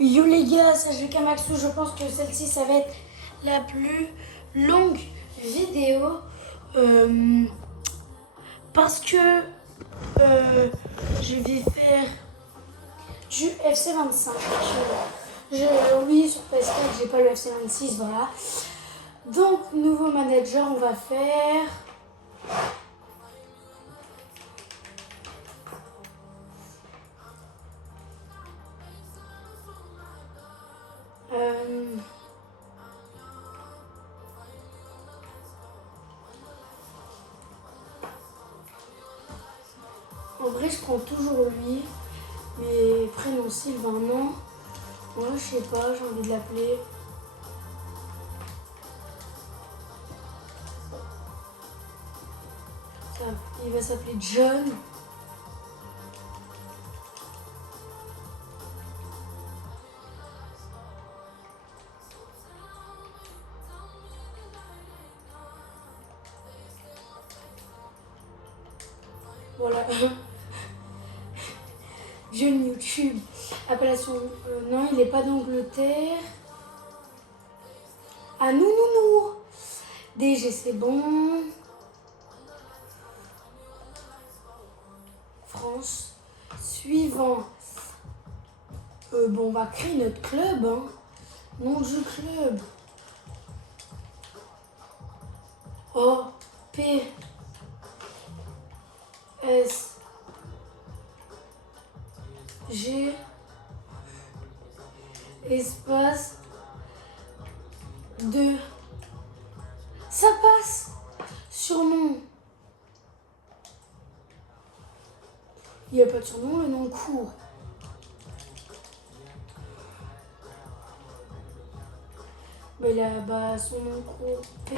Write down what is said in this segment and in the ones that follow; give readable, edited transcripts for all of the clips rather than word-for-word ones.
Yo les gars, c'est Kamaxou, je pense que celle-ci ça va être la plus longue vidéo parce que je vais faire du FC25. Oui, sur PS4 j'ai pas le FC26, voilà. Donc nouveau manager, on va faire en vrai, je prends toujours lui, mais prénom Sylvain, non. Moi, je sais pas, j'ai envie de l'appeler. Il va s'appeler John. Voilà. John YouTube. Appellation. Non, il n'est pas d'Angleterre. Ah, non, non, non. DG, c'est bon. France. Suivant. Bon, on va créer notre club. Hein. Nom du club. O, P, S, G, espace, 2. Ça passe. Surnom. Il n'y a pas de surnom, le nom court. Mais là-bas, son nom court, P,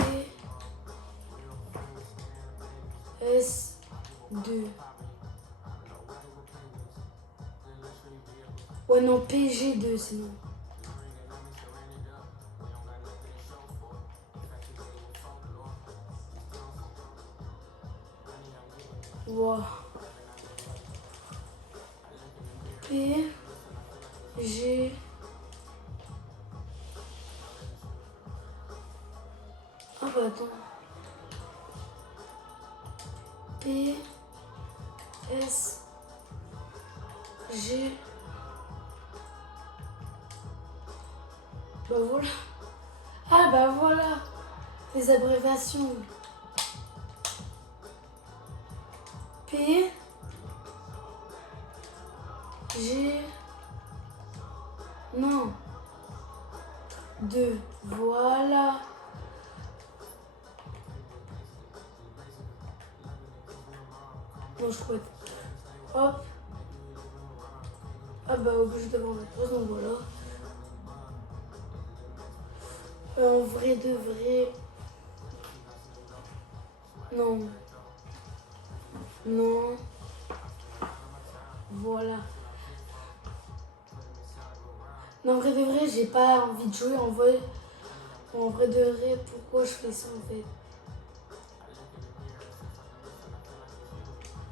S, 2. Ouais, non, PG2, sinon. Wow. P, G. Ah bah attends. P, S, G. Bah voilà. Ah bah voilà. Les abréviations. P, G. Non. 2. Voilà. Non, je crois. Hop. Ah bah obligé d'avoir la pause, donc voilà. En vrai de vrai. Non. Non. Voilà. Non, en vrai de vrai, j'ai pas envie de jouer en vrai. En vrai de vrai, pourquoi je fais ça en fait?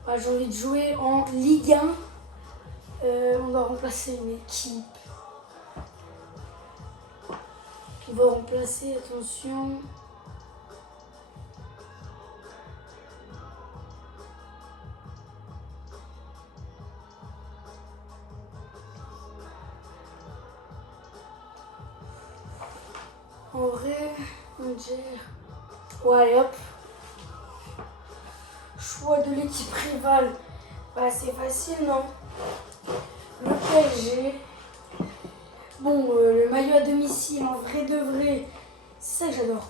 Ah, j'ai envie de jouer en Ligue 1. On va remplacer une équipe. On va remplacer, attention. En vrai, on dirait. Ouais, hop. Choix de l'équipe rivale. Bah, c'est facile, non? Le PSG. Bon, le maillot à domicile, en vrai de vrai. C'est ça que j'adore.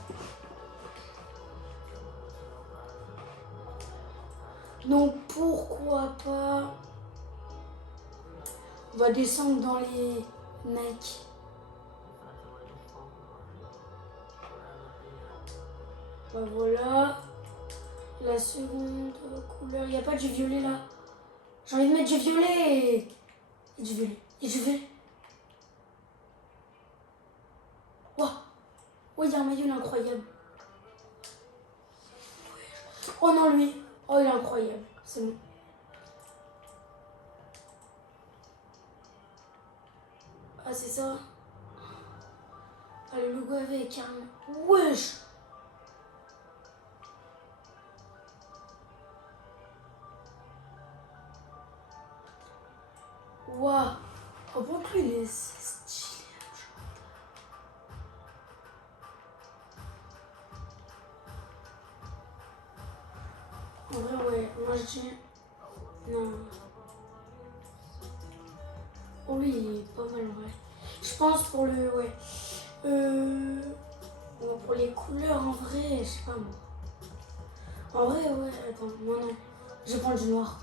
Donc, pourquoi pas. On va descendre dans les Nike. Bah voilà. La seconde couleur. Il n'y a pas du violet là. J'ai envie de mettre du violet. Et du violet. Et du violet. Waouh. Oh, il y a un maillot, il est incroyable. Oh non, lui. Oh, il est incroyable. C'est bon. Ah, c'est ça. Ah, le logo avec carrément. Wesh! Waouh! Oh, bon, lui, il est stylé. En vrai, ouais. Moi, je dis. Non. Oh, lui, il est pas mal, en vrai. Je pense pour le. Ouais. Bon, pour les couleurs, en vrai, je sais pas moi. En vrai, ouais. Attends, moi, non. Je vais prendre du noir.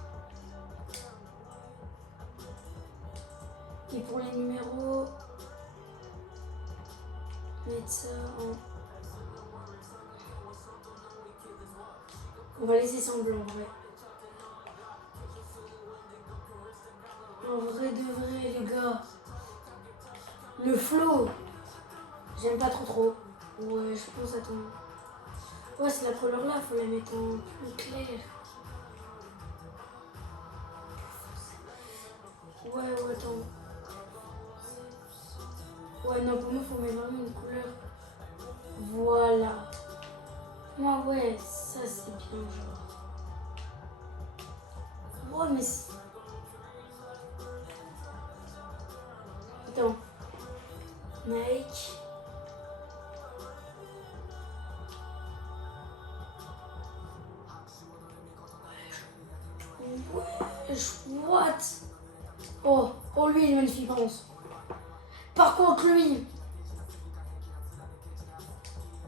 Et pour les numéros. Mettre ça en. On va laisser ça en blanc, en vrai. En vrai de vrai, les gars. Le flow. J'aime pas trop. Ouais, je pense, attends. Ouais, c'est la couleur là, faut la mettre en plus clair. Ouais, attends. Ouais, non, pour moi, faut mettre vraiment une couleur. Voilà. Moi, ouais, ça c'est bien, genre. Ouais, mais. Attends. Nike. Wesh, what? Oh, lui, il est magnifique, par contre. Par contre, lui.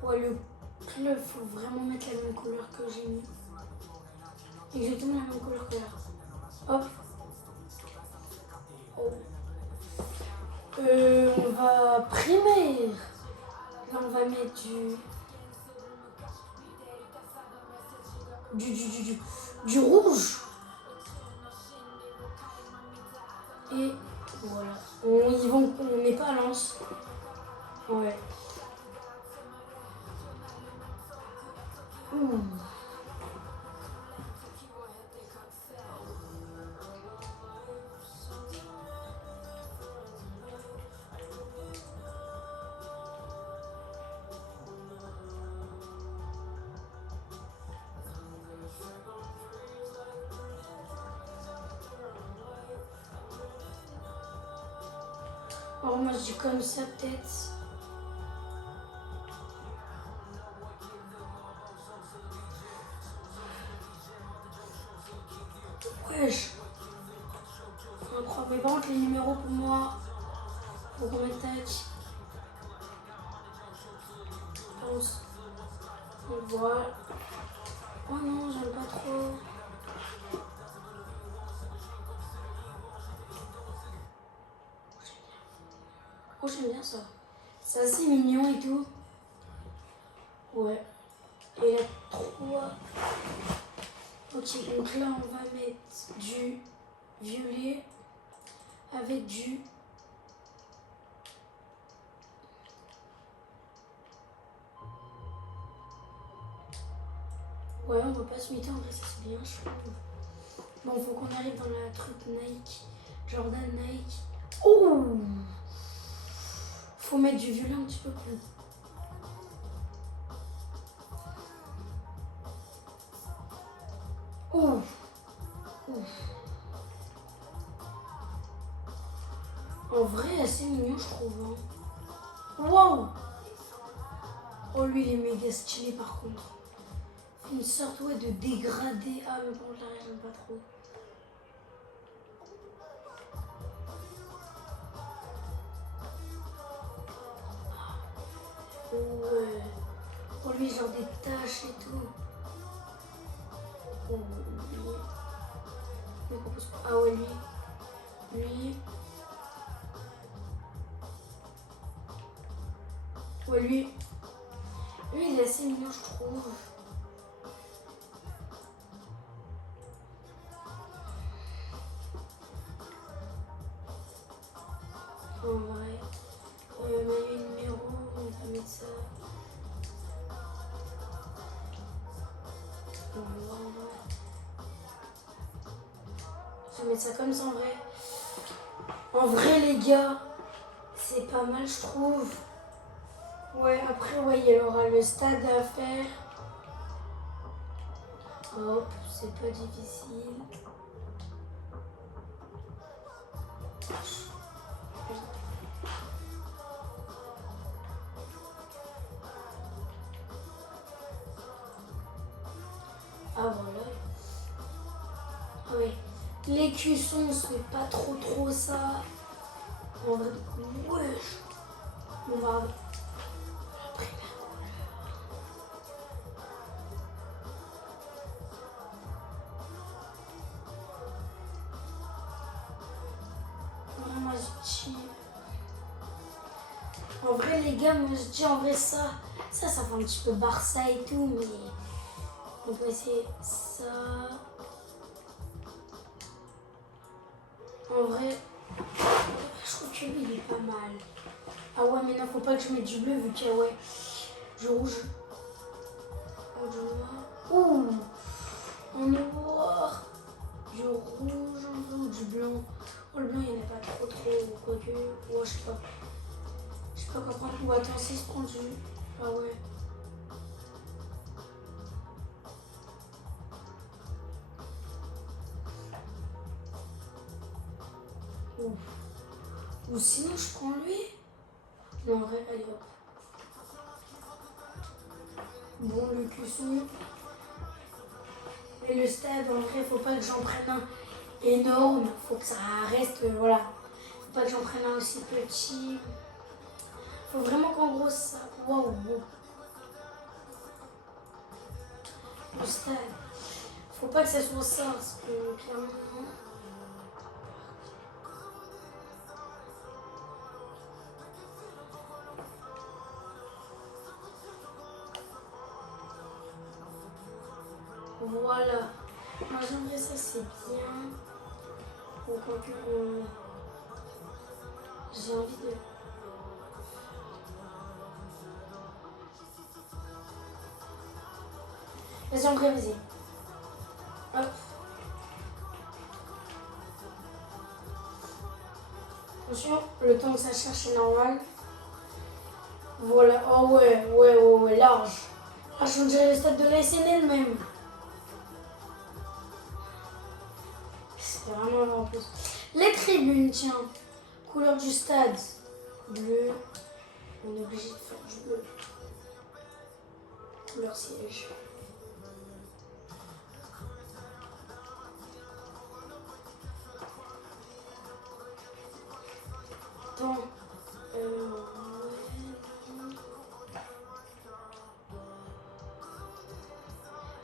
Ouais, le club, faut vraiment mettre la même couleur que j'ai mis. Exactement la même couleur que là. Hop. Oh. On va primaire. Là, on va mettre du rouge. Et voilà. On n'est pas à Lens. Ouais. Ouh. Alors moi je dis comme ça peut-être. Wesh. Incroyable. Mais par contre les numéros pour moi, faut qu'on mette tac. Pense. Donc voilà. Oh non, j'aime pas trop. Oh j'aime bien ça. C'est assez mignon et tout. Ouais. Et la 3. Ok, donc là on va mettre du violet avec du. Ouais, on va pas se imiter en vrai, ça c'est bien, je trouve. Bon, faut qu'on arrive dans la truc Nike. Jordan Nike. Oh! Faut mettre du violet un petit peu plus. Oh! En vrai, assez mignon, je trouve. Hein. Wow! Oh, lui, il est méga stylé par contre. Une sorte ouais, de dégradé. Ah, mais bon, là, j'aime pas trop. Ouais. Oh, lui, genre des taches et tout. Oh, lui. Mais propose pas. Ah, ouais, lui. Lui. Ouais, lui. Lui, il est assez mignon, je trouve. En vrai. Maillot numéro, on va mettre ça. Je vais mettre ça comme ça en vrai. En vrai, les gars, c'est pas mal, je trouve. Ouais, après, ouais, il y aura le stade à faire. Hop, c'est pas difficile. Ah voilà. Ouais. Les cuissons, c'est pas trop ça. En vrai, wesh. On va après là. Ouais, moi je dis. En vrai les gars, moi je dis en vrai ça fait un petit peu Barça et tout, mais on peut essayer ça. En vrai, je trouve que lui il est pas mal. Ah ouais, mais non, faut pas que je mette du bleu vu qu'il y a ouais, du rouge. Oh, du noir. Ouh, en noir, du rouge, du blanc. Oh, le blanc il n'y en a pas trop, quoique. Ouais, je sais pas. Je sais pas quoi prendre. Ou attends, si je prends du. Ah ouais. Ou sinon je prends lui. Non, en vrai, allez hop. Bon, le cuisson. Et le stade, en vrai, faut pas que j'en prenne un énorme. Faut que ça reste, voilà. Faut pas que j'en prenne un aussi petit. Faut vraiment qu'en gros ça. Waouh! Le stade. Faut pas que ça soit ça, parce que clairement. Voilà. Moi j'aimerais ça, c'est bien. Donc j'ai envie de. Vas-y, en vrai, vas-y. Hop. Attention, le temps que ça cherche, c'est normal. Voilà. Oh ouais, large. Ah, je dirais le stade de la SNL même. C'est vraiment en plus. Les tribunes, tiens. Couleur du stade. Bleu. On est obligé de faire du bleu. Couleur siège. Attends.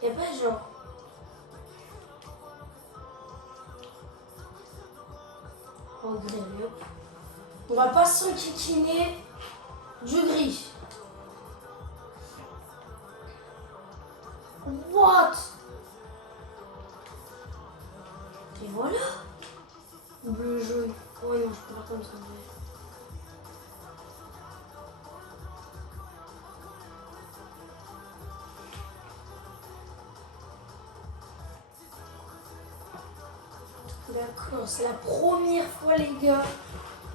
Y'a pas genre. Oh, gris, hop. On va pas s'enquiquiner du gris. What? Et voilà. Bleu, jaune. Ouais, non, je peux pas comme ça. D'accord, c'est la première fois, les gars.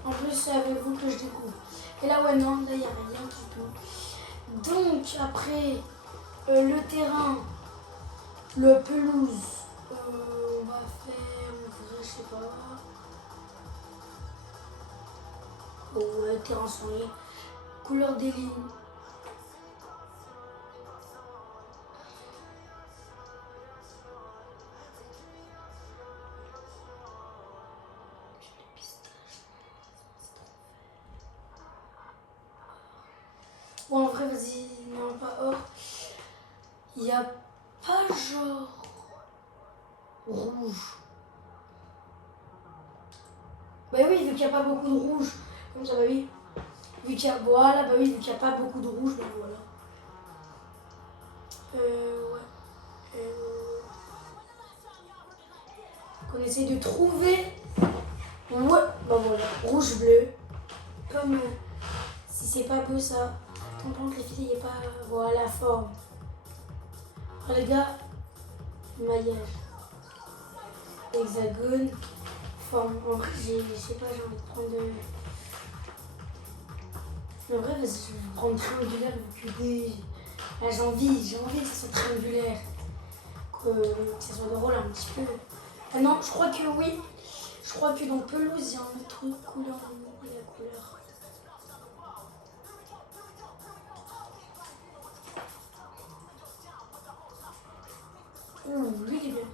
En plus, c'est avec vous que je découvre. Et là, ouais, non, là, il n'y a rien du tout. Donc, après, le terrain, le pelouse, on va faire, je sais pas. Oh, ouais, terrain sans ligne. Couleur des lignes. Bon, en vrai, vas-y, non, pas or. Il n'y a pas genre rouge. Bah oui, vu qu'il n'y a pas beaucoup de rouge. Comme ça, bah oui. Vu qu'il y a, voilà, bah oui, vu qu'il n'y a pas beaucoup de rouge, bah voilà. Ouais. On essaye de trouver. Ouais, bah voilà. Rouge, bleu. Comme si c'est pas beau ça. Attends, les filles, il n'y a pas. Voilà, forme. Alors, les gars, maillage. Hexagone. Forme. En vrai, je sais pas, j'ai envie de prendre de. Mais en vrai, vas-y, je vais prendre triangulaire vu que des. Là, j'ai envie que ça soit triangulaire. Que ça soit drôle un petit peu. Ah non, je crois que oui. Je crois que dans pelouse, il y a un autre truc couleur. Et la couleur. Ouh, lui, il est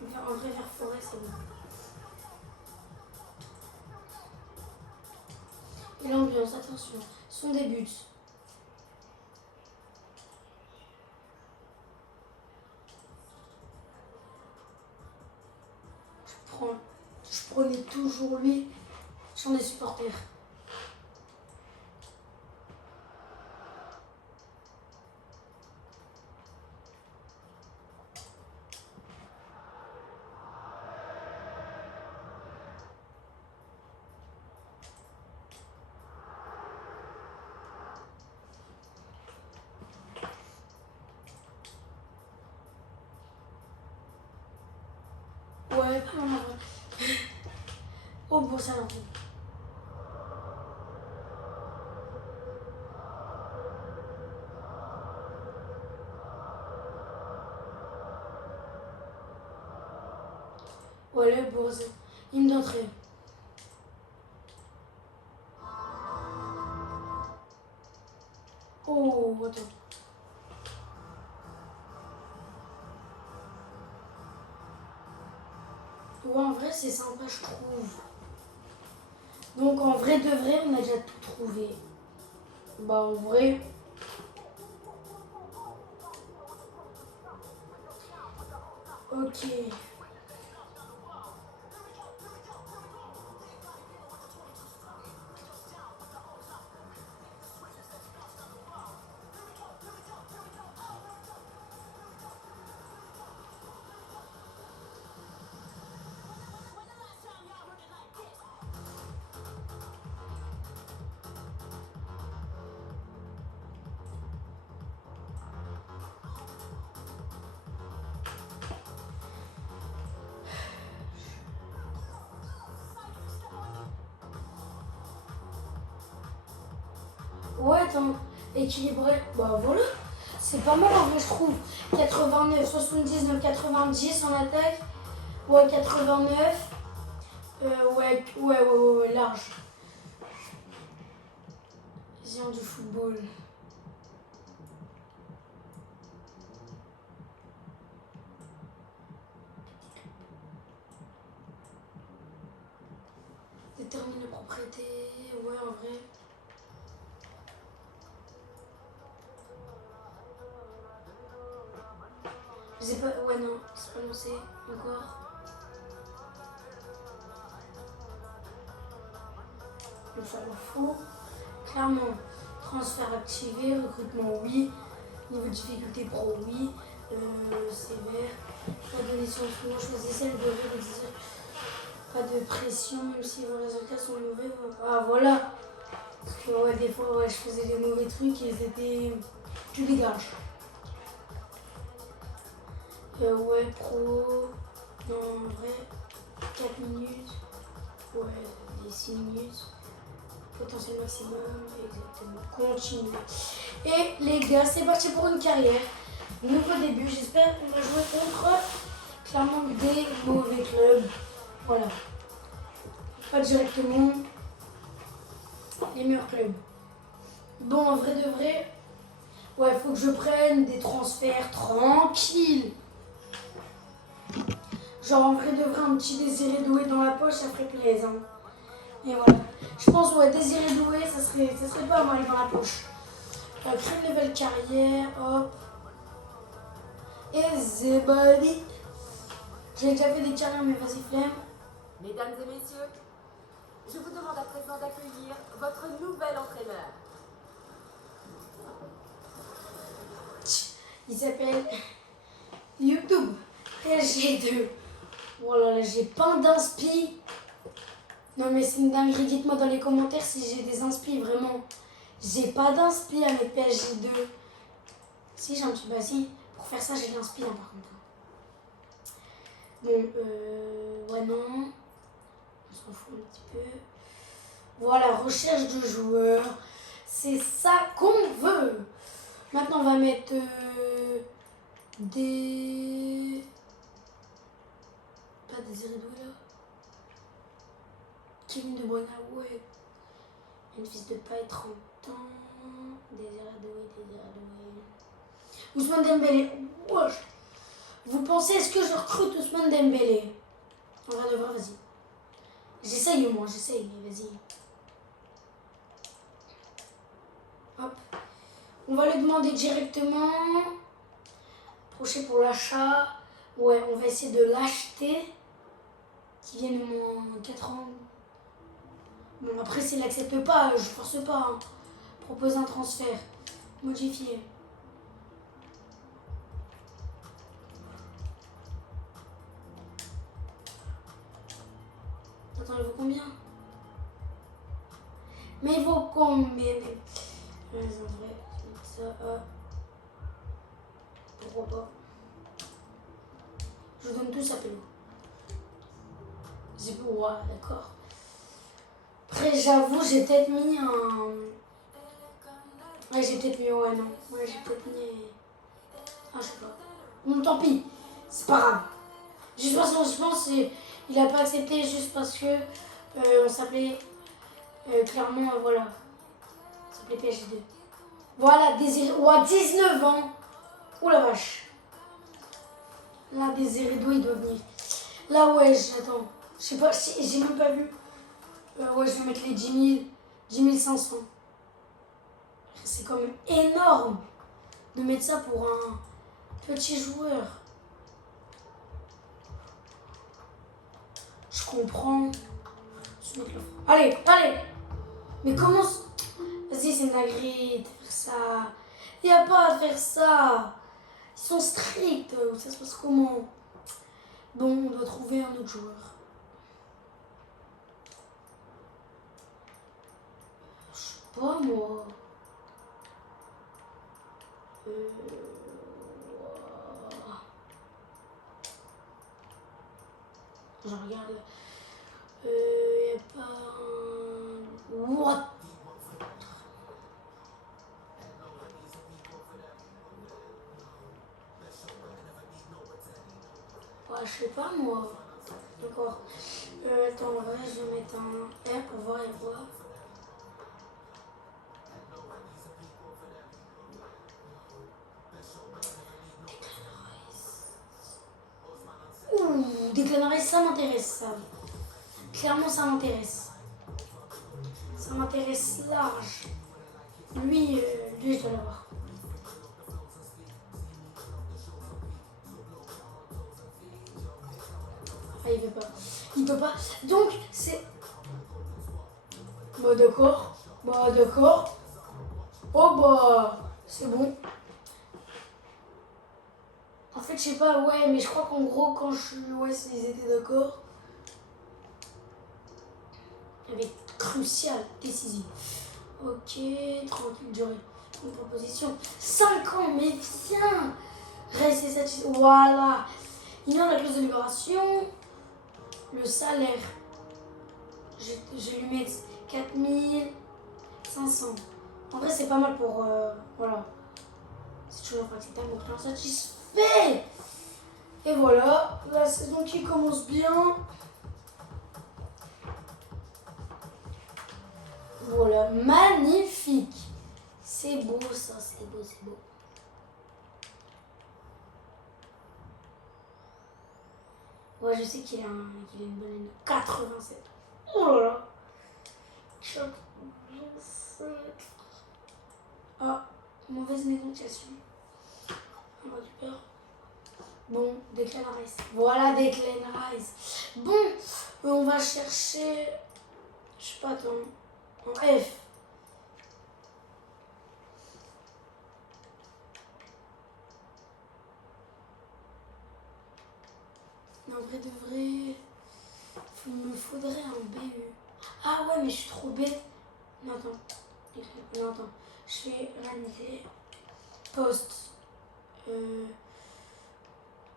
bien. Un vrai vert forêt, c'est bon. Et l'ambiance, attention. Son début. Je prenais toujours lui. J'en ai supporter. Ouais, pas mal en vrai. Oh, bon, ça va. Ouais, le bourse. Hymne d'entrée. Oh, attends. Ouais, en vrai, c'est sympa, je trouve. Donc, en vrai de vrai, on a déjà tout trouvé. Bah, en vrai. Ok. Ouais, attends. Équilibré. Bah, voilà. C'est pas mal, en vrai, je trouve. 89, 79, 90 en attaque. Ouais, 89. Ouais, large. Vision du football. Détermine la propriété. Ouais, en vrai. Je sais pas. Ouais, non. C'est pas lancé encore. Le faire le faux. Clairement. Transfert activé. Recrutement, oui. Niveau de difficulté pro, oui. Sévère. Pas de mission de fond. Choisissez le degré d'exercice. Pas de pression, même si vos résultats sont mauvais. Ah, voilà. Parce que ouais, des fois, ouais, je faisais des mauvais trucs et c'était. Tu dégages. Ouais, pro. Non, en vrai, 4 minutes. Ouais, les 6 minutes. Potentiel maximum. Exactement. Continue. Et les gars, c'est parti pour une carrière. Nouveau début. J'espère qu'on va jouer contre clairement des mauvais clubs. Voilà. Pas directement les meilleurs clubs. Bon, en vrai de vrai, ouais, faut que je prenne des transferts tranquilles. Genre, en vrai de vrai, un petit Désiré Doué dans la poche, ça ferait plaisir. Hein. Et voilà. Je pense, ouais, Désiré Doué, ça serait pas mal dans la poche. Créer une nouvelle carrière, hop. Et Zebadi. J'ai déjà fait des carrières, mais vas-y, flemme. Mesdames et messieurs, je vous demande à présent d'accueillir votre nouvel entraîneur. Il s'appelle YouTube PSG2. Voilà, là, j'ai pas d'inspi. Non, mais c'est une dinguerie. Dites-moi dans les commentaires si j'ai des inspi, vraiment. J'ai pas d'inspi avec PSG2. Si, j'ai un petit. Bah, si. Pour faire ça, j'ai de l'inspi, hein, par contre. Bon, ouais, non. On s'en fout un petit peu. Voilà, recherche de joueurs. C'est ça qu'on veut. Maintenant, on va mettre des... Pas des Doué là. Kevin De Bruyne, ouais. Une fils de paille, 30 ans. Désiré Doué. Ousmane Dembélé. Wesh. Vous pensez, est-ce que je recrute Ousmane Dembélé? En vrai de vrai, vas-y. J'essaye au moins, j'essaye, vas-y. Hop. On va lui demander directement. Approcher pour l'achat. Ouais, on va essayer de l'acheter. Qui vient de moins 4 ans. Bon, après, s'il n'accepte pas, je force pas. Hein. Propose un transfert. Modifier. Attends, il vaut combien? Mais il vaut combien? En vrai, ça. Pourquoi pas? Je vous donne tout ça, Pélo. J'ai ouais, d'accord. Après, j'avoue, j'ai peut-être mis un. Ouais, j'ai peut-être mis. Ouais, non. Ouais, j'ai peut-être mis. Ah, je sais pas. Bon, tant pis. C'est pas grave. Juste parce que je pense qu'il a pas accepté juste parce que on s'appelait clairement, voilà. On s'appelait PSG2. Voilà, Désiré. Ou à 19 ans. Oh la vache. Là, Désiré Doué, il doit venir. Là, ouais, j'attends. Je sais pas, j'ai même pas vu. Ouais, je vais mettre les 10 500. C'est quand même énorme de mettre ça pour un petit joueur. Je comprends. Allez, allez. Mais comment... Vas-y, c'est une dinguerie de faire ça. Il n'y a pas à faire ça. Ils sont stricts. Ça se passe comment? Bon, on doit trouver un autre joueur. Je sais pas, moi. Je regarde. Y a pas un... What? Ouais, je sais pas, moi. D'accord. Attends, en vrai, je vais mettre un R pour voir et voir. Ouh, Declan Rice, ça m'intéresse, ça. Clairement, ça m'intéresse. Ça m'intéresse large. Lui, je dois l'avoir. Ah, il veut pas. Il peut pas. Donc, c'est... Bah, d'accord. Bah, d'accord. Oh, bah, c'est bon. En fait, je sais pas, ouais, mais je crois qu'en gros, quand je suis... Ouais, ils étaient d'accord. Il y avait crucial, décisif. Ok, tranquille, durée. Une proposition. 5 ans, mais viens. Restez satisfait. Voilà. Ignore la clause de libération. Le salaire. Je lui mets 4500. En vrai, c'est pas mal pour... voilà. C'est toujours pas acceptable, mon client satisfait. Et voilà, la saison qui commence bien. Voilà, magnifique. C'est beau ça, c'est beau, c'est beau. Ouais, je sais qu'il a une bonne note. 87. Oh là là. 87. Ah, mauvaise négociation. On récupère. Bon, Declan Rice. Voilà Declan Rice. Bon, on va chercher... Je sais pas, attends. En F. Mais en vrai de vrai, il me faudrait un BU. Ah ouais, mais je suis trop bête. Non, attends. Non, attends. Je vais réaliser. Poste.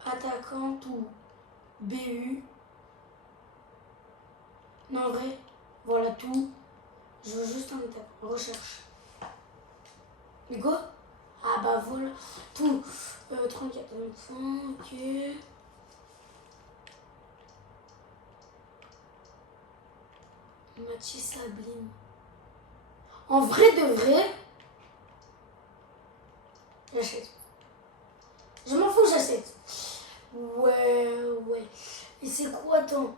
Attaquant ou BU. Non, en vrai, voilà tout. Je veux juste un étape. Recherche. Mais quoi? Ah bah voilà. Tout. 34 enfants, ok. Mathieu Sabline. En vrai de vrai, j'achète. Je m'en fous, j'achète. Ouais, ouais. Et c'est quoi, attends?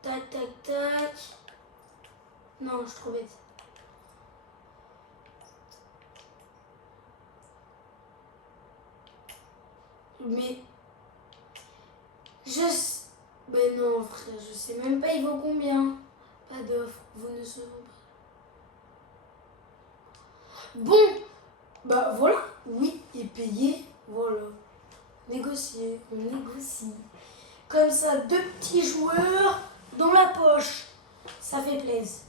Tac, tac, tac. Non, je suis trop bête. Mais je sais. Ben non, frère, je sais même pas, il vaut combien. Pas d'offre, vous ne savez pas. Bon, bah voilà. Oui, et payé, voilà. Négocier, on négocie. Comme ça, 2 petits joueurs dans la poche. Ça fait plaisir.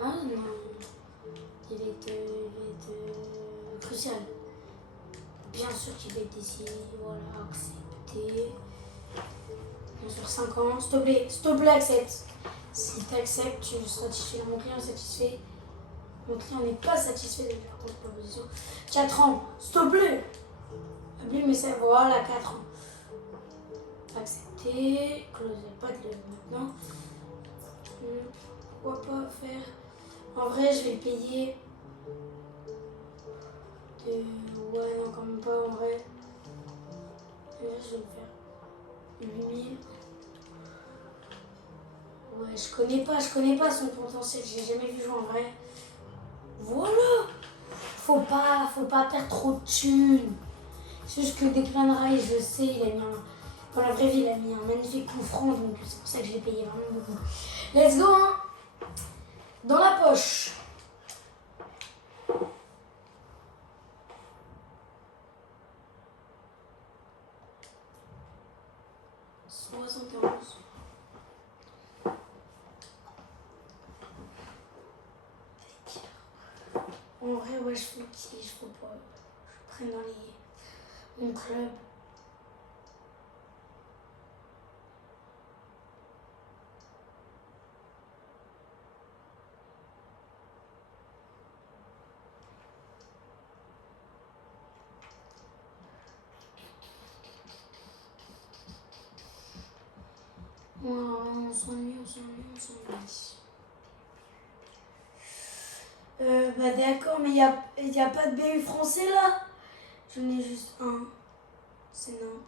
Ah non, il est crucial. Bien sûr qu'il va être ici. Voilà, accepter. Bien sûr, 5 ans. S'il te plaît, accepte. Si tu acceptes, tu seras satisfait. Mon client est satisfait. Mon client n'est pas satisfait de faire ton proposition. 4 ans, s'il te plaît. Oublie le message, voilà, 4 ans. Accepter. Closer, pas de le maintenant. Pourquoi pas faire. En vrai, je vais le payer. Ouais, non, quand même pas en vrai. Là, je vais le faire 8000. Ouais, je connais pas son potentiel, j'ai jamais vu jouer en vrai. Voilà. Faut pas perdre trop de thunes. C'est juste que Declan Rice, je sais, il a mis dans la vraie vie, il a mis un magnifique coup franc, donc c'est pour ça que je l'ai payé vraiment beaucoup. Let's go, hein. Dans la poche. « 71. En vrai, ouais, je fais le petit, je faut pas. Je prenne dans mon club. On s'ennuie. Bah d'accord, mais y a pas de BU français là. J'en ai juste un. C'est non.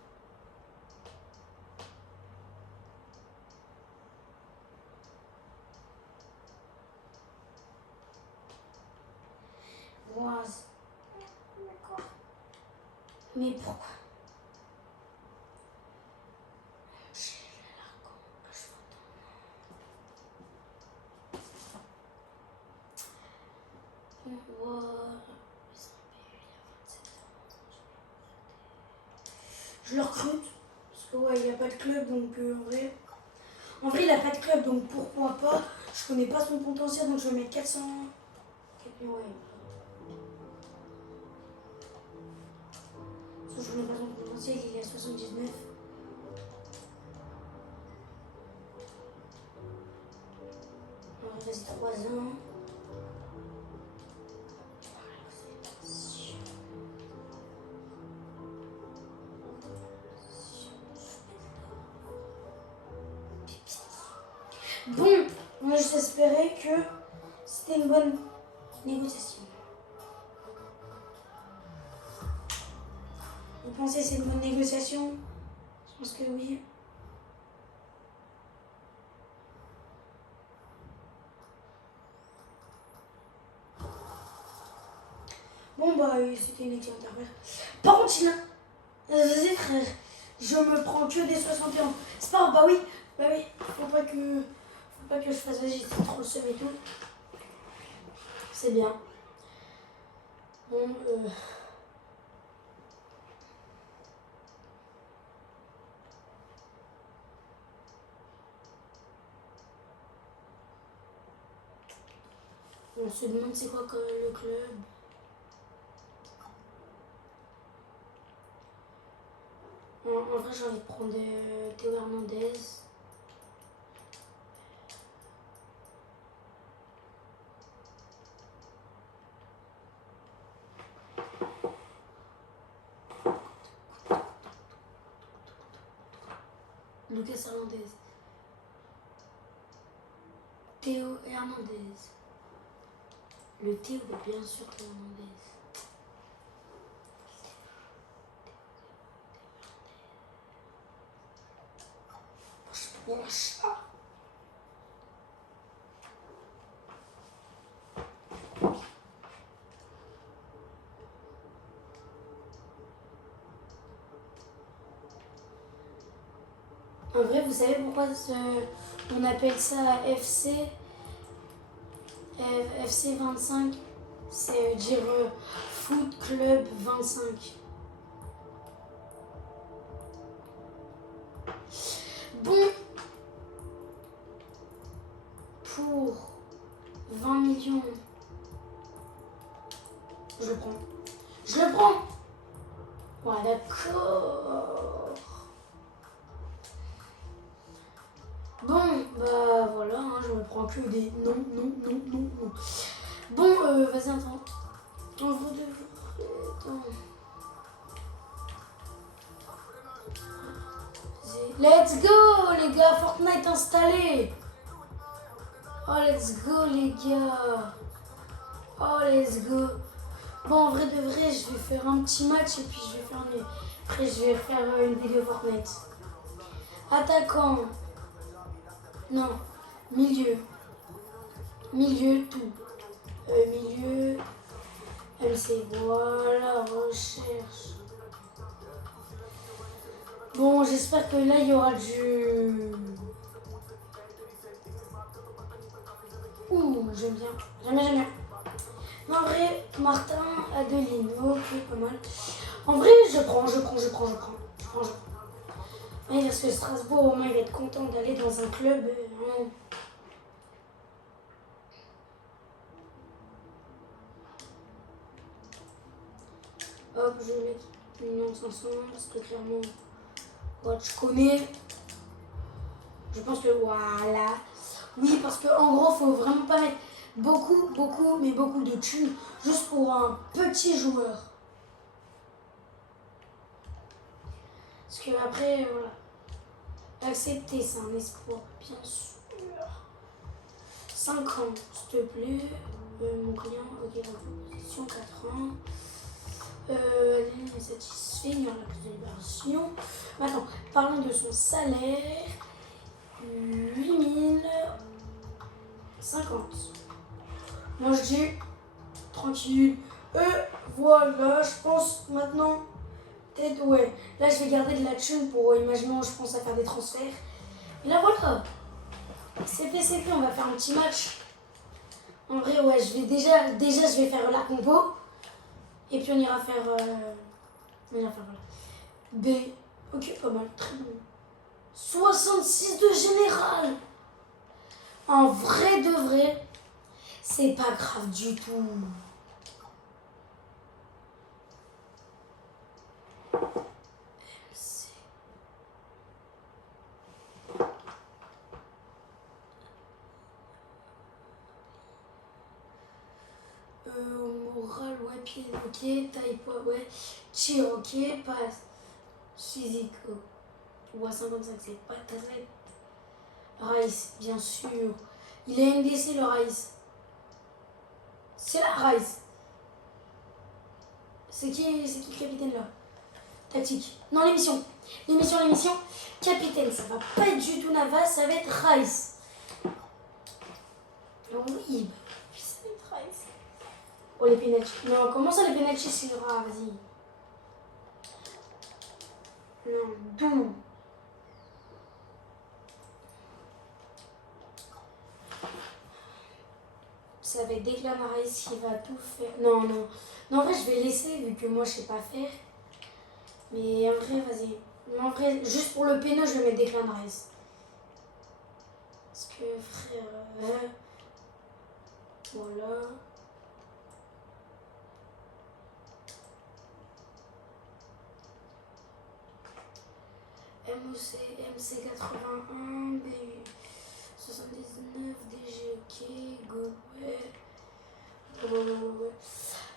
Wow. D'accord. Mais pourquoi? Je le recrute. Parce que ouais, il a pas de club, donc en vrai, il a pas de club, donc pourquoi pas. Je connais pas son potentiel, donc je vais mettre 400. Ouais. Sauf que je connais pas son potentiel, il est à 79. Alors vas-y, 3 ans. Bon, moi j'espérais que c'était une bonne négociation. Vous pensez que c'est une bonne négociation? Je pense que oui. Bon bah c'était une excellente affaire. Par contre, vas-y frère, je me prends que des 61. C'est pas grave, bah oui, faut pas que je fasse, vas-y, c'est trop le seum et tout. C'est bien. Bon, on se demande c'est quoi le club. En vrai, j'ai envie de prendre Théo Hernandez. Lucas Hernandez. Théo Hernandez. Le Théo de bien sûr Hernandez. Pour un chat. En vrai, vous savez pourquoi on appelle ça FC FC 25? C'est dire Foot Club 25. Bon, pour 20 millions, je le prends. Je le prends. Ouais, d'accord. Bon, bah voilà, hein, je me prends que des non, non, non, non, non. Bon, vas-y, attends. On vous devrait... Attends. Let's go, les gars, Fortnite installé. Oh, let's go, les gars. Oh, let's go. Bon, en vrai de vrai, je vais faire un petit match et puis je vais faire après, je vais faire une vidéo Fortnite. Attaquant. Non. Milieu. Milieu, tout. Milieu. MC, voilà, recherche. Bon, j'espère que là, il y aura du... Ouh, j'aime bien. J'aime bien, j'aime bien. Mais en vrai, Martin, Adeline, ok, pas mal. En vrai, je prends. Oui, parce que Strasbourg, au moins, il va être content d'aller dans un club. Hop, je vais mettre 1 500 000 parce que clairement, ouais, je connais. Je pense que voilà. Oui, parce qu'en gros, faut vraiment pas mettre mais beaucoup de thunes juste pour un petit joueur. Parce que après, voilà. Accepter, c'est un espoir, bien sûr. 5 ans, s'il te plaît. Mon client, ok, dans position, 4 ans. Il est satisfait, il y aura plus de libération. Maintenant, parlons de son salaire. 8050. Moi je dis tranquille. Voilà, je pense maintenant. Peut-être, ouais. Là, je vais garder de la thune pour, imaginons, je pense à faire des transferts. Et là, voilà. C'est fait, on va faire un petit match. En vrai, ouais, je vais déjà, je vais faire la compo. Et puis, on ira faire voilà. B. Ok, pas mal, très bon. 66 de général. En vrai de vrai, c'est pas grave du tout. Moral, ouais, pied, ok, taille, poids, ouais, tir, ok, passe, physique, ouais, 55, c'est pas très. Rice, bien sûr. Il est NDC, le Rice. C'est la Rice. C'est qui le capitaine là? Tactique. Non, l'émission. L'émission. Capitaine, ça va pas être du tout Navas, ça va être Rice. Oui, puis ça va être Rice. Oh, les pénaltys. Non, comment ça, les pénaltys, c'est grave, vas-y. Non, d'où? Ça va être Declan Rice qui va tout faire. Non, en vrai, je vais laisser vu que moi, je sais pas faire. Mais en vrai, vas-y. Mais en vrai, juste pour le péno, je vais mettre Declan Rice. Parce que, frère. Voilà. MOC, MC81, BU 79, DG, ok, go, ouais.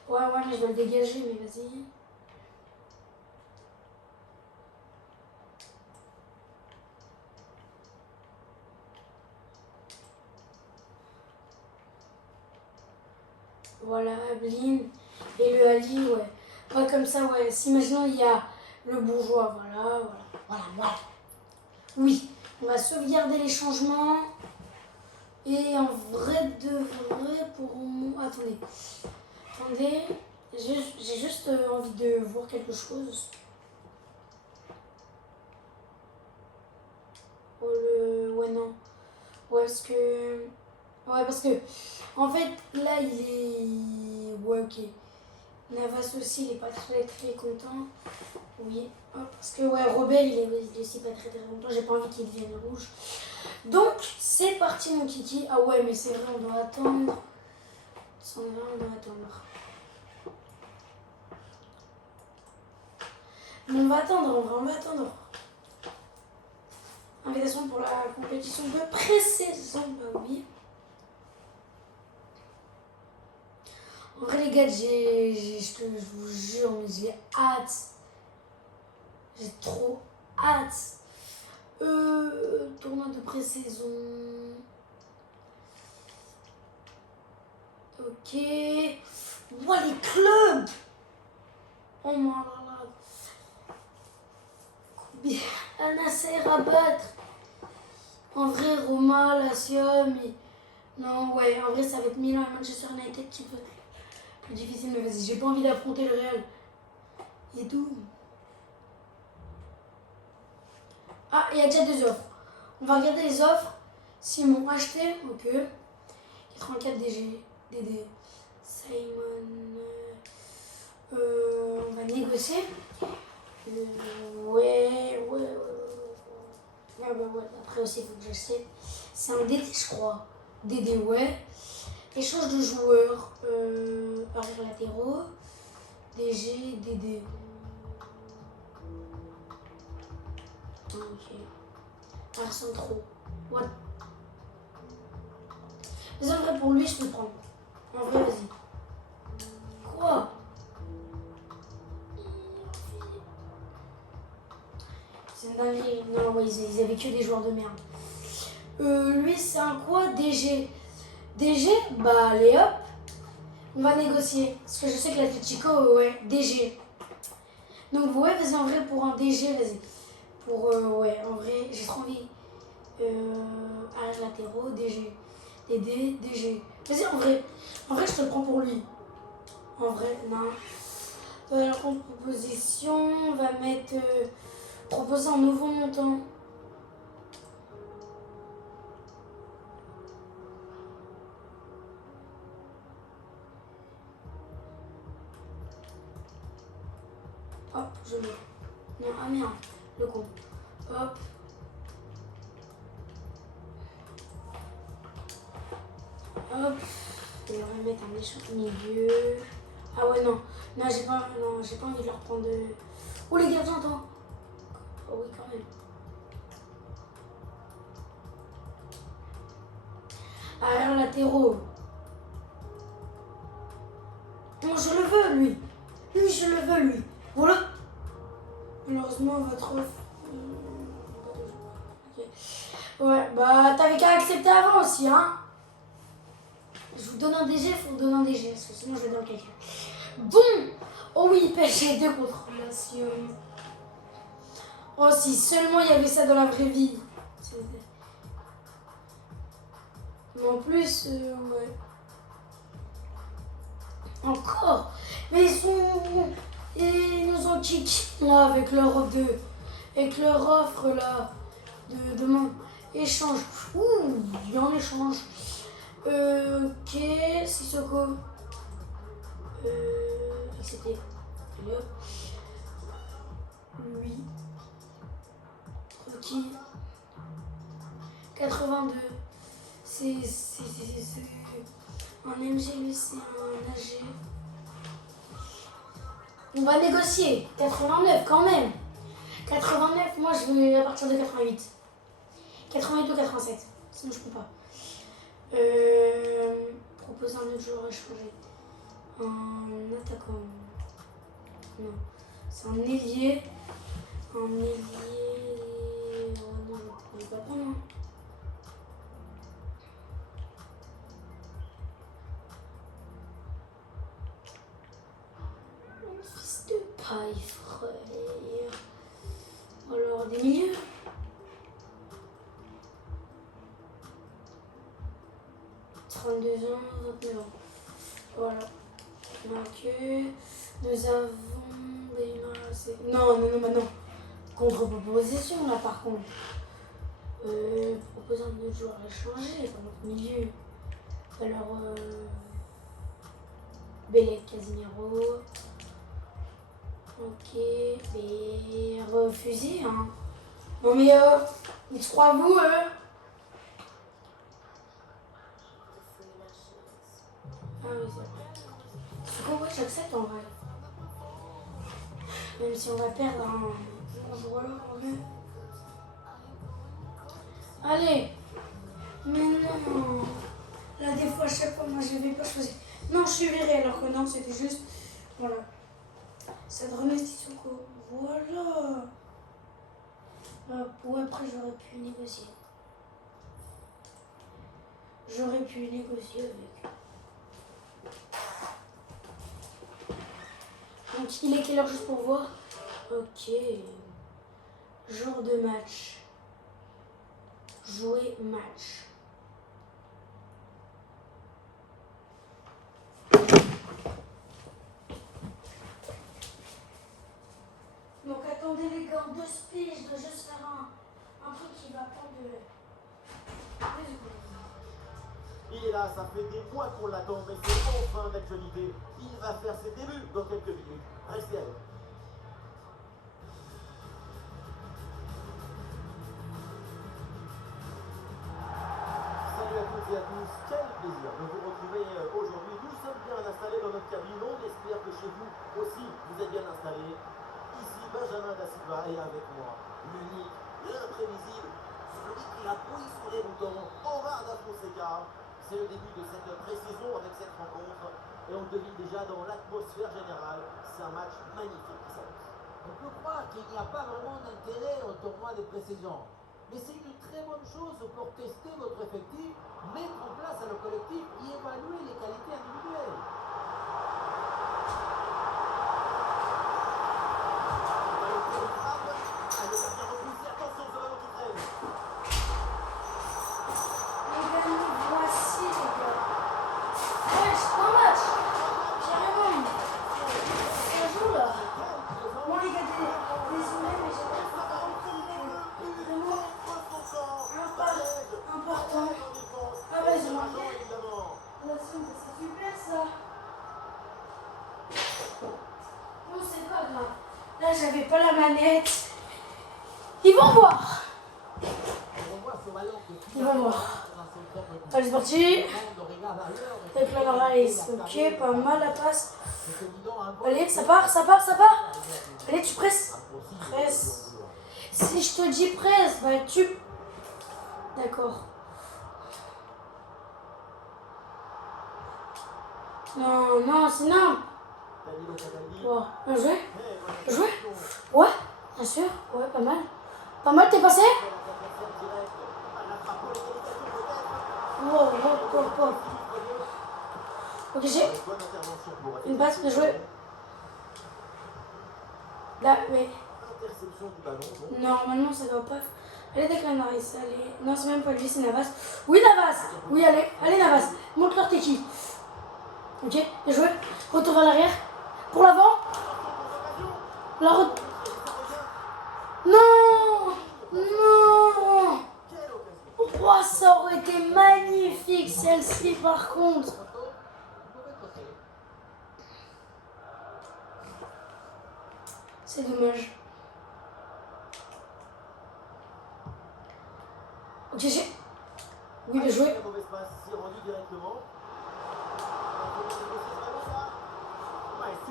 Ouais, mais je dois le dégager, mais vas-y. Voilà, Blin. Et le Ali, ouais. Ouais, comme ça, ouais. Si maintenant il y a le bourgeois, voilà. Oui, on va sauvegarder les changements. Et en vrai de vrai, pour moi... Attendez. J'ai juste envie de voir quelque chose. Oh, ouais, non. Ouais, parce que... En fait, là, il est... Ouais, ok. Navas aussi, il est pas très content. Oui. Hop, parce que, ouais, Robert, il est aussi pas très content. J'ai pas envie qu'il devienne rouge. Donc, c'est parti, mon kiki. Ah ouais, mais c'est vrai, on doit attendre. On doit attendre. Mais on va attendre, en vrai, on va attendre. Invitation pour la compétition de pré-saison, bah oui. En vrai, les gars, je vous jure, mais j'ai hâte. J'ai trop hâte. Tournoi de pré-saison. Ok. Ouah, les clubs. Oh mon là. Al Nasser à battre. En vrai, Roma, Lazio, mais... Non, ouais, en vrai, ça va être Milan et Manchester United qui peut être plus difficile. Mais vas-y, j'ai pas envie d'affronter le Real. Et tout. Ah, il y a déjà des offres. On va regarder les offres. S'ils m'ont acheté, ok. 84 DD. Simon. On va négocier. Ouais. Après aussi, il faut que j'achète. C'est un DD, je crois. DD, ouais. Échange de joueurs. Arrière latéraux. DG, DD. Ok. Arsène trop. What? Mais en vrai, pour lui, je peux prendre. En vrai, vas-y. Quoi? C'est une dinguerie. Non, ouais, ils avaient que des joueurs de merde. Lui, c'est un quoi? DG. DG? Bah, allez hop. On va négocier. Parce que je sais que l'Atletico, ouais, DG. Donc, ouais, vas-y, en vrai, pour un DG, vas-y. Ouais, en vrai, j'ai trop envie. Arrière latéraux, DG. DD, DG. Vas-y, en vrai, je te le prends pour lui. En vrai, non. La contre-proposition, on va mettre. Proposer un nouveau montant. Hop, je mets. Non, ah merde, le con. Hop. Hop. Et on va mettre un échange milieu. Ah ouais, non. Non, j'ai pas envie de leur prendre de. Oh les gardiens, attends. Oh oui, quand même. Arrière latéraux. Non, je le veux, lui. Lui, je le veux, lui. Voilà. Malheureusement, votre offre. Ok. Ouais, bah, t'avais qu'à accepter avant aussi, hein. Je vous donne un DG, il faut vous donner un DG, parce que sinon je vais dans le caca. Bon. Oh oui, PSG 2 contre Lazio. Oh, si seulement il y avait ça dans la vraie vie. Mais en plus, ouais. Encore. Mais ils nous ont kick là avec leur offre là de demain. Échange. Ouh, il y a un échange. Ok, Sissoko. Accepté. Allez hop. Lui. Ok. 82. C'est un MG, lui, c'est un AG. On va négocier. 89 quand même. 89, moi je veux à partir de 88. 88 ou 87. Sinon je peux pas. Proposer un autre joueur à changer. Un attaquant. Non. C'est un ailier. Un ailier. Oh non, je ne vais pas prendre. Hein. paille, frère. Alors, des milieux. « 32 ans, 29 ans. Voilà. Donc, nous avons des Non, non, non, bah non. Contre-proposition, là, par contre. Proposant de joueurs échangés dans notre milieu. Alors, Bélec, Casimiro. Ok, mais refusé, hein. Non, mais ils se croient vous, Ah oui, c'est vrai. Du coup, ouais, j'accepte en vrai. Même si on va perdre un joueur, ouais. Allez. Mais non. Là, des fois, à chaque fois, moi, je vais pas choisir. Non, je suis virée, alors que non, c'était juste... Voilà. Ça te remet Sissoko. Voilà. Ouais, après, j'aurais pu négocier. J'aurais pu négocier avec. Donc, il est quelle heure juste pour voir? Ok. Jour de match. Jouer match. Donc attendez les gars, 2 speed, je dois juste faire un truc qui va prendre de... 2 secondes. Il est là, ça fait des mois qu'on l'attend, mais c'est enfin d'actualité. Il va faire ses débuts dans quelques minutes. Restez avec. Salut à toutes et à tous, quel plaisir de vous retrouver aujourd'hui. Nous sommes bien installés dans notre cabine, on espère que chez vous aussi vous êtes bien installés. Ici Benjamin Da Silva est avec moi, l'unique, l'imprévisible, celui qui a poissonné longtemps, Omar Da Fonseca. C'est le début de cette pré-saison avec cette rencontre et on le devine déjà dans l'atmosphère générale. C'est un match magnifique qui s'annonce. On peut croire qu'il n'y a pas vraiment d'intérêt au tournoi des pré-saisons. Mais c'est une très bonne chose pour tester votre effectif, mettre en place le collectif et évaluer les qualités individuelles. Voici les gars. Ouais, c'est un match. Carrément. Ça joue là. Bon les gars, désolé, mais j'ai pas fait vraiment important. Ah raison. Là, c'est super ça. Bon, c'est pas grave. Là, j'avais pas la manette. Ils vont voir. Ils vont voir. Allez, c'est parti. Avec la race. Ok, pas mal la passe. Allez, ça part, ça part, ça part. Allez, tu presses. Presse. Si je te dis presse, bah tu... D'accord. Non, non, c'est non. Wow. Bien joué. Bien joué. Ouais, bien sûr. Ouais, pas mal. Pas mal, t'es passé? Wow, wow, wow, wow. Ok, j'ai une passe, bien joué. Là, mais... Normalement, ça doit pas... Allez, Declan Rice, allez. Non, c'est même pas lui, c'est Navas. Oui, Navas. Oui, allez. Allez, Navas. Montre-leur t'es qui. Ok, bien joué. Retour à l'arrière. Pour l'avant. Non. Non. Oh, ça aurait été magnifique, celle-ci, par contre. C'est dommage. Ok, j'ai... Oui, bien joué.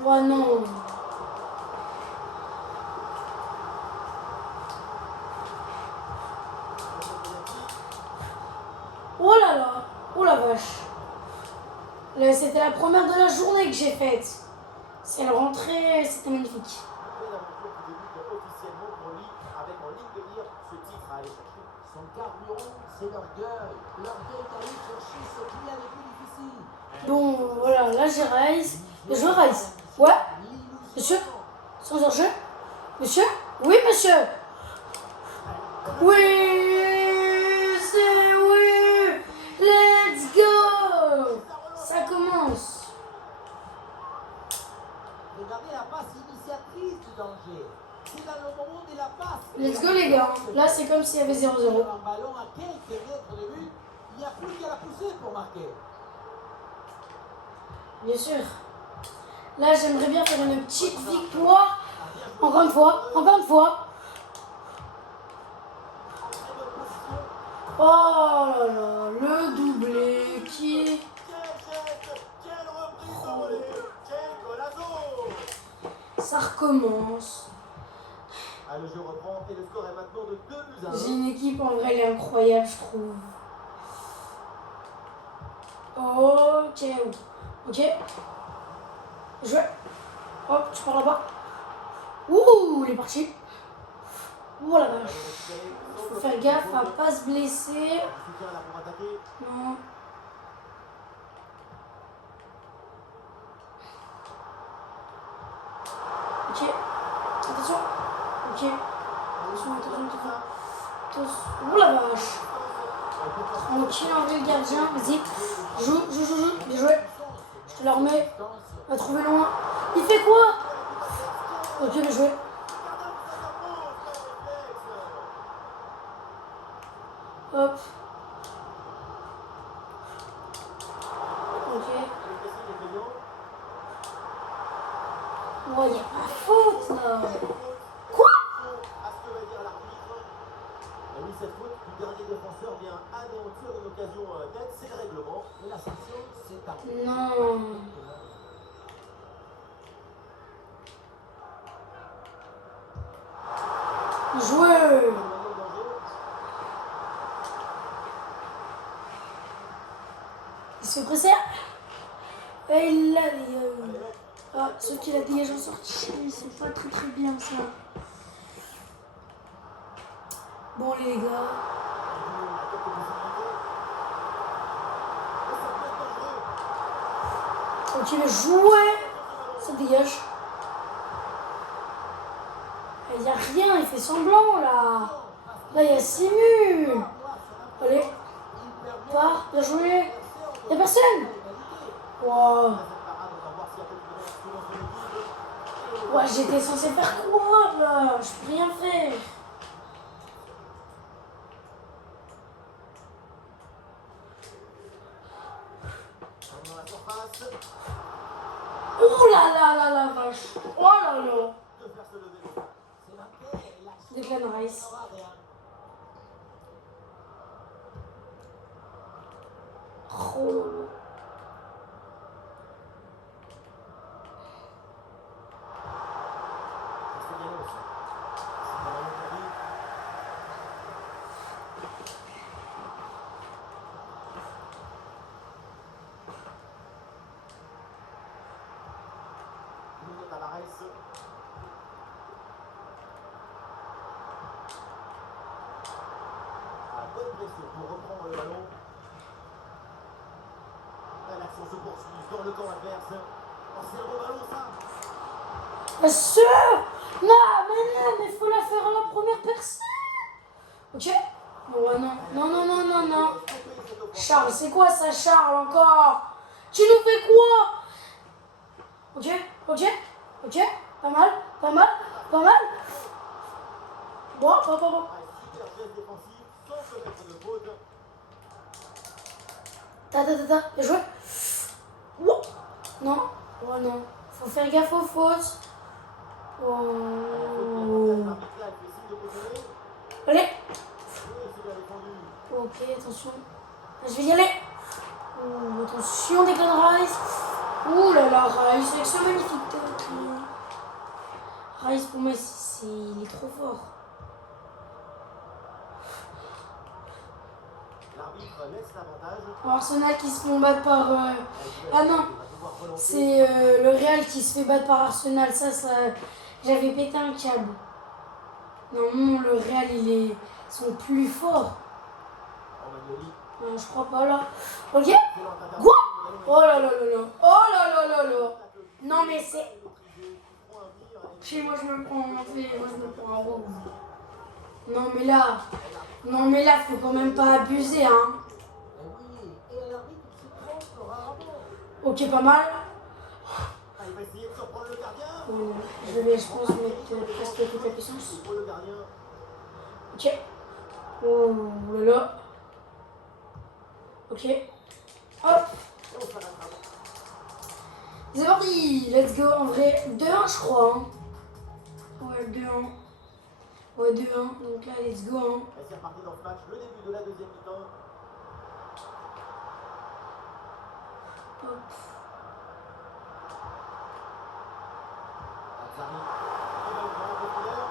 Oh non. Oh là là. Oh la vache. C'était la première de la journée que j'ai faite. C'est le rentrée, c'était magnifique. Son carburant, c'est l'orgueil. L'orgueil d'aller chercher ce qu'il y a de plus difficile. Bon, voilà, là j'ai Rice. Je joue Rice. Ouais, bien sûr. Sans hors-jeu. Monsieur? Oui, monsieur. Oui, c'est oui. Let's go. Ça commence. Regardez la passe initiatrice du danger. C'est dans le moment de la passe. Let's go, les gars. Là, c'est comme s'il y avait 0-0. Un ballon à quelques mètres de but. Il n'y a plus qu'à la pousser pour marquer. Bien sûr. Là, j'aimerais bien faire une petite victoire. Encore une fois. Encore une fois. Oh là là. Le doublé qui... Quel geste, quelle reprise de volée, quel golazo! Ça recommence. Ah, le jeu reprend et le score est maintenant de 2-1. J'ai une équipe en vrai, elle est incroyable, je trouve. Ok. Ok. Je. Hop, tu pars là-bas. Ouh, il est parti. Ouh la vache. Faut faire gaffe à pas se blesser. Soutien là pour attaquer. Non. Ok. Attention. Ok. Attention, attention, attention. Attention. Ouh la vache. Tranquille, en vrai, le gardien. Vas-y. Joue. Bien joué. Je te la remets. Va trouver loin. Il fait quoi? Ok, bien joué. Hop. Ok. Ouais, il n'y a pas faute là. Quoi? À ce que va dire l'arbitre. Et oui, cette faute du dernier défenseur vient anéantir une occasion nette, c'est le règlement. Et la sanction, c'est à Non. Joueur. Il se pressait. Et il l'a dégagé. Ah, ceux qui l'a dégagé en sortie, c'est pas très bien ça. Bon les gars. Ok, mais jouer. Ça dégage. Il n'y a rien, il fait semblant là. Là, il y a Simu. Allez. Part, bien joué. Il n'y a personne. Wow. Ouais, j'étais censé faire quoi là? Je peux rien faire. Oh là là la vache. Oh là là. Declan Rice. Oh là là. Bonne pression pour reprendre le ballon. L'action se poursuit dans le camp adverse. Oh, c'est un beau ballon ça. Monsieur! Non, mais faut la faire à la première personne. Ok? Ouais, non. Charles, c'est quoi ça, Charles, encore? Tu nous fais quoi? Ok? Pas mal. Bon. Super geste défensif sans se mettre de faute. Bien joué. Wow. Non. Oh non. Faut faire gaffe aux fautes. Oh. L'arbitre là, il fait signe de continuer. Allez. Oui, c'est bien défendu. Ok, attention. Je vais y aller. Oh, attention, Declan Rice. Ouh là là, Rice, avec ce magnifique tête. Rice, pour moi, il est trop fort. L'arbitre laisse l'avantage. Arsenal qui se font battre par... Ah non, c'est le Real qui se fait battre par Arsenal. Ça j'avais pété un câble. Non, le Real, ils sont plus forts. Je crois pas là. Ok. Quoi? Oh là là là là. Oh là là là là. Non mais c'est... Si moi je me prends un rouge. Non mais là, faut quand même pas abuser, hein. Eh oui, et l'arbitre se trompe rarement. Ok, pas mal. Ah, il va essayer de surprendre le gardien. Je vais, je pense, mettre presque toute la puissance. Pour le gardien. Ok. Oh là là. Ok. Hop. Et on se rattrape. C'est parti. Let's go. En vrai, 2-1, je crois. Hein. Ouais, 2-1. Ouais, 2-1. Donc là, let's go. Hein. Et c'est reparti dans ce match, le début de la deuxième mi-temps. Hop. Azzari, qui va au grand profondeur.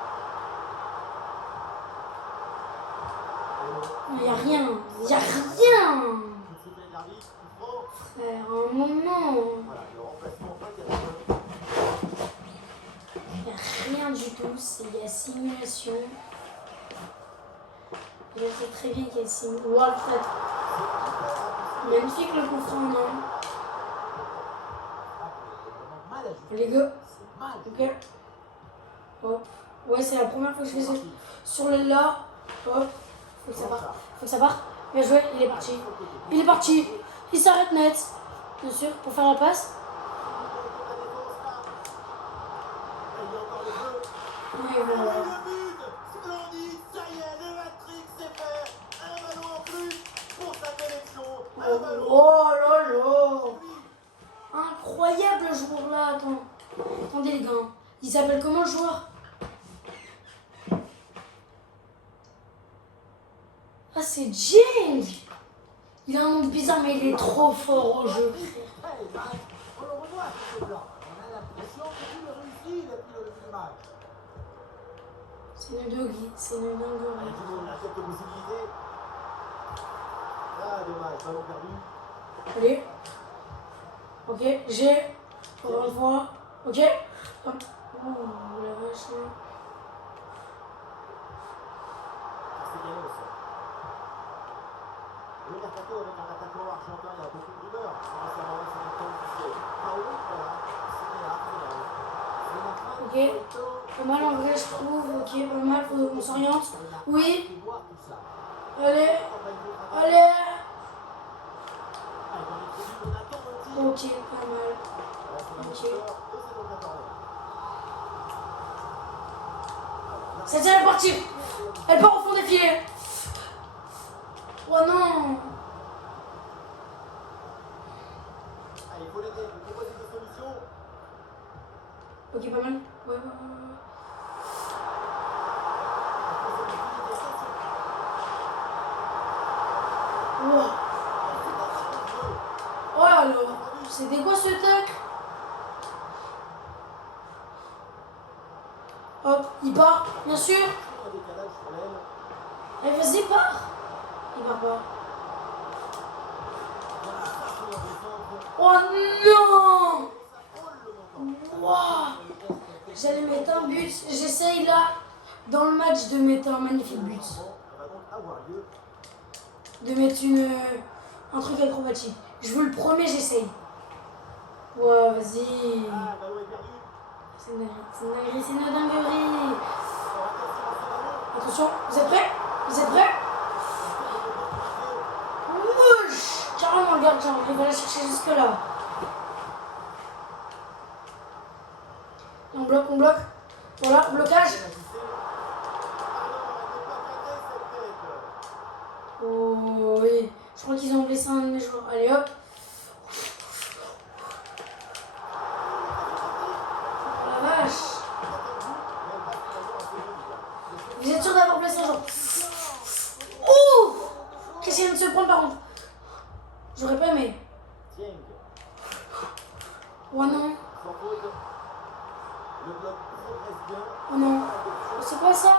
Il y a rien. Il y a rien. Tout de suite avec l'arbitre, coup franc. Frère, un moment. Voilà, le remplacement indirect. Il n'y a rien du tout. Il y a simulation. Je sais très bien qu'il y a simulation. Wow, Alfred. Magnifique le coup franc, non? Mal ajusté. Les gars. C'est mal. Ok. Hop. Ouais, c'est la première fois que je fais ça. Sur le là. Hop. Faut que ça parte. Faut que ça parte. Bien joué, il est parti. Il est parti. Il s'arrête net. Bien sûr, pour faire la passe. Et voilà. Le but, splendide, ça y est, le hat-trick c'est fait. Un ballon en plus pour sa sélection. Un ballon. Oh là là. Incroyable le joueur là. Attendez les gars. Il s'appelle comment le joueur? Ah, c'est Jing. Il a un nom bizarre, mais il est trop fort au jeu. On le revoit ce coup-là. On a l'impression qu'il a réussi depuis le début du match. C'est une dinguerie, c'est une Allez, dinguerie. tout le monde a quelques possibilités. Ah, dommage, ballon perdu. Allez. Ok, j'ai. On revoit. Ok. Hop. Oh la vache. Castellanos. Le mercato avec un attaquant argentin, il y a beaucoup de rumeurs. Récemment, c'est un temps officiel. Paolo, voilà, c'est Real. Ok. Pas mal en vrai, je trouve. Ok, pas mal. Faut qu'on s'oriente. Oui. Allez. Allez. Ok, pas mal. Ok. Ça tient la partie. Elle part au fond des filets. Oh non. Il faut l'aider, vous proposez des solutions. Ok, pas mal. Ouais, ouais, ouais. Wow. Oh là là. C'était quoi ce tacle? Hop, il part, bien sûr. Allez, vas-y, part. Il part pas. Oh non. Wow. J'allais mettre un but. J'essaye là, dans le match, de mettre un magnifique but. De mettre un truc acrobatique. Je vous le promets, j'essaye. Ouais, vas-y. C'est une dinguerie, c'est une dinguerie. Attention, vous êtes prêts? Vous êtes prêts? Mouche. Carrément, le gardien, il va la chercher jusque là. On bloque, on bloque. Voilà, blocage. Oh oui, je crois qu'ils ont blessé un de mes joueurs. Allez hop. Oh la vache. Vous êtes sûr d'avoir blessé un joueur? Ouh. Qu'est-ce qu'il vient de se prendre par contre? J'aurais pas aimé. Oh non. Oh non. C'est quoi ça?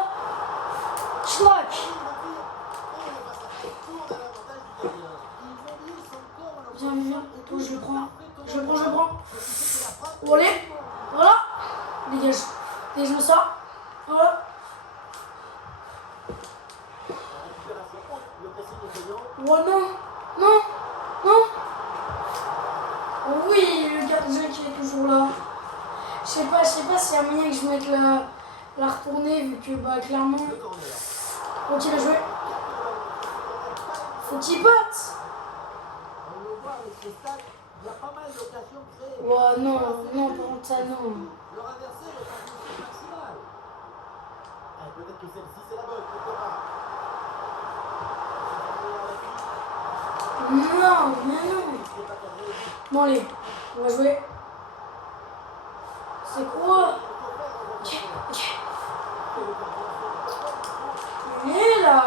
Schlock. Viens, viens. Oh, je le prends. Je le prends. Oh, allez. Voilà. Dégage. Dégage-moi ça. Voilà. Oh non. Non. Non. Oui, le gardien qui est toujours là. sais pas s'il y a moyen que je mette la retournée vu que bah clairement. Le corner. Ok, il a joué. Faut qu'il parte. On le voit avec ce stade, il y a pas mal d'occasions créées. Ouais, non, non, par contre, ça, non. Leur adversaire est en position maximale. Peut-être que celle-ci, c'est la bonne. Pourquoi pas. Non, mais non. C'est pas cadré. Bon, allez, on va jouer. C'est quoi? Ok, ok. Et là.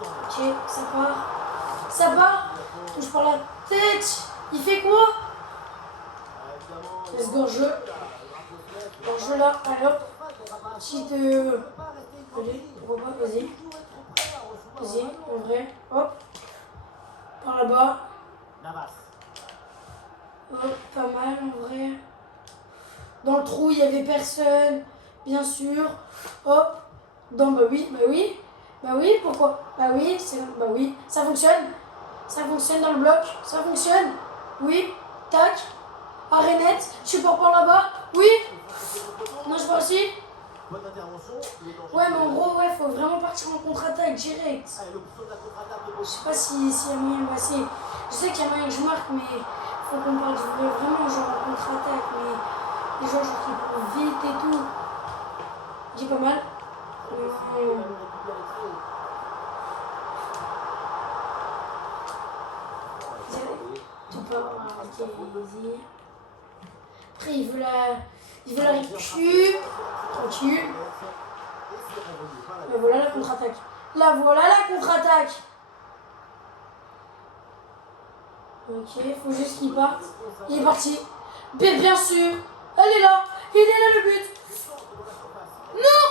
Ok, ça part. Ça part. Touche par la tête. Il fait quoi? Let's go, jeu. Bon, jeu là, allez hop. Petite. Allez, pourquoi pas, vas-y. Vas-y, en vrai. Hop. Par là-bas. Navas. Hop, pas mal en vrai. Dans le trou, il n'y avait personne, bien sûr. Hop. Dans, bah oui. Bah oui, pourquoi? Bah oui, bah oui. Ça fonctionne. Ça fonctionne dans le bloc. Ça fonctionne. Oui. Tac. Arénette. Support par là-bas. Oui. Non, je vois aussi. Bonne intervention. Ouais, mais en gros, ouais, faut vraiment partir en contre-attaque direct. L'option de la contre-attaque est Je sais pas s'il y a moyen de passer. Je sais qu'il y a moyen que je marque, mais faut qu'on parte vraiment genre en contre-attaque. Mais les gens genre qui courent vite et tout. J'ai pas mal. Tout pas. Ok, vas-y. Après, il veut la récup. Tranquille. La voilà la contre-attaque. La voilà la contre-attaque. Ok, faut juste qu'il parte. Il est parti. Bien sûr. Elle est là. Il est là le but. Non.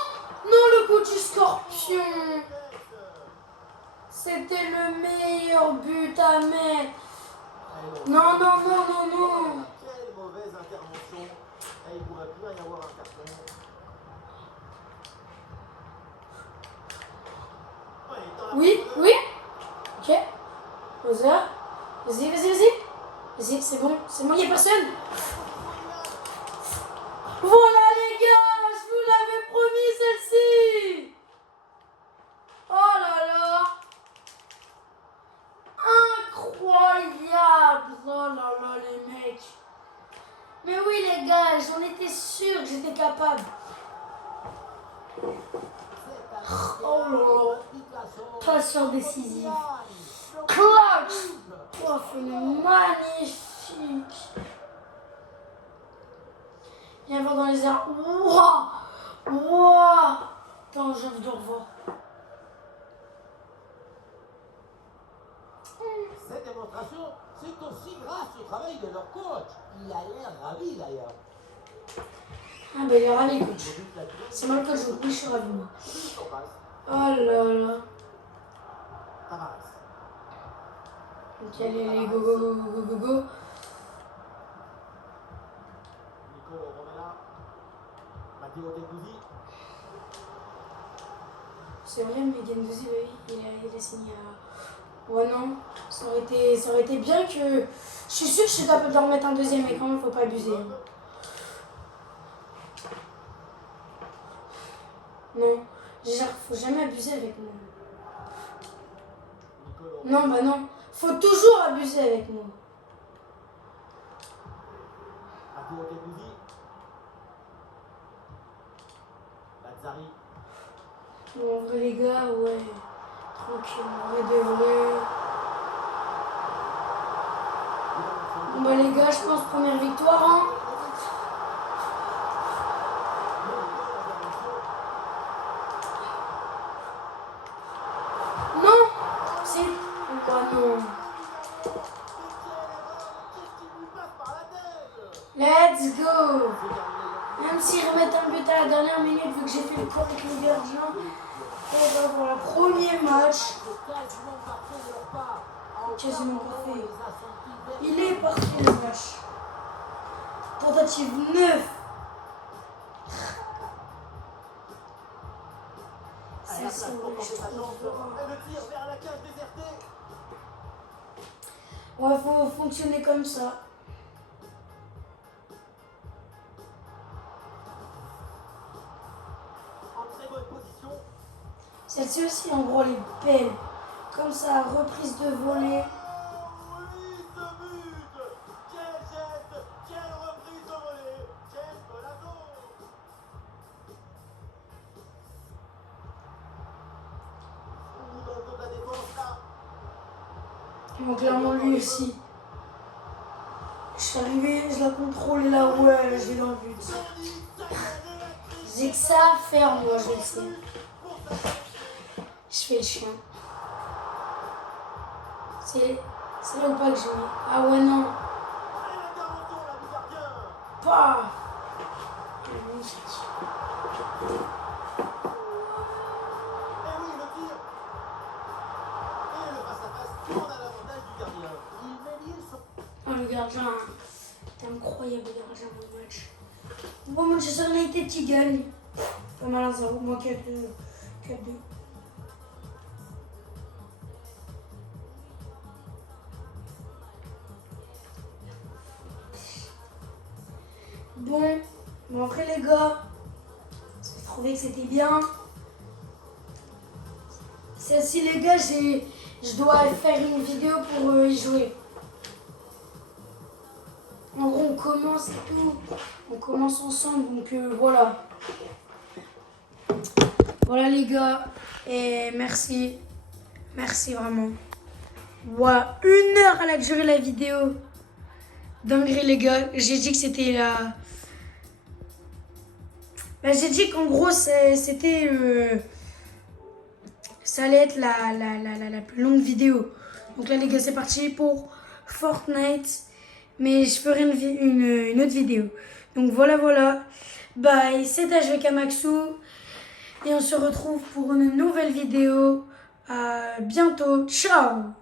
Non, le coup du scorpion. C'était le meilleur but à mettre. Non. Quelle mauvaise intervention. Et il pourrait bien y avoir un carton. Oui. Ok. Vas-y. Vas-y, c'est bon, il n'y a personne. Voilà les gars, je vous l'avais promis celle-ci. Oh là là. Incroyable. Oh là là les mecs. Mais oui les gars, j'en étais sûre que j'étais capable. Oh là là. Passion décisive. Clutch. Oh, magnifique. Viens voir dans les airs. Wouah. Attends, j'ai envie de revoir. Cette démonstration, c'est aussi grâce au travail de leur coach. Il a l'air ravi d'ailleurs. Ah ben il est ravi coach. C'est moi le coach, donc oui je suis ravi moi. Oh là là. Ok allez, go. Nico Romela. Matteo Gendouzi. C'est vrai mais Gendouzi il a signé à... Ouais non, ça aurait été bien que... Je suis sûre que je suis capable d'en remettre un deuxième mais quand même faut pas abuser. Non, genre faut jamais abuser avec moi. Non bah non, faut toujours abuser avec moi. Matteo Gendouzi. Lazzari. Bon, en vrai les gars, ouais, tranquille, en vrai de vrai. Bon bah les gars, je pense première victoire hein. Non. Let's go. Même s'ils remettent un but à la dernière minute, vu que j'ai fait le coup avec les gardiens. Et ben voilà, premier match. Quasiment parfait. Il est parfait le match. Tentative 9. C'est ça, je trouve. Ouais, faut fonctionner comme ça. Celle-ci aussi, en gros, elle est belle. Comme ça, reprise de volée. Oui, ce but! Quel geste! Quelle reprise de volée! Quel golazo! Ou dans le dos de la défense, là. Ils vont clairement lui aussi. Je suis arrivé, je la contrôle et là, ouais, je vais dans le but. J'ai que ça à faire, moi, je le sais. Je fais le chien. C'est là ou pas que j'ai mis. Ah ouais, non. Allez, l'intervention, là, du gardien! Paf. Magnifique. Et oui, le tir! Et le face-à-face tourne à l'avantage du gardien. Il mérite son... Ah, le gardien, t'es incroyable, le gardien, mon match. Bon, Manchester United qui gagne. Pas mal 1-0, moi 4-2. 4-2. Bon, après les gars, j'ai trouvé que c'était bien. Celle-ci les gars, je dois faire une vidéo pour y jouer. En gros, on commence et tout. On commence ensemble, donc voilà. Voilà les gars, et merci. Merci vraiment. Voilà, 1 heure elle a duré la vidéo. Dinguerie les gars, j'ai dit que c'était la... Bah, j'ai dit qu'en gros, c'était... ça allait être la plus longue vidéo. Donc là les gars, c'est parti pour Fortnite. Mais je ferai une autre vidéo. Donc voilà. Bye, c'était HVK Maxou. Et on se retrouve pour une nouvelle vidéo. À bientôt. Ciao!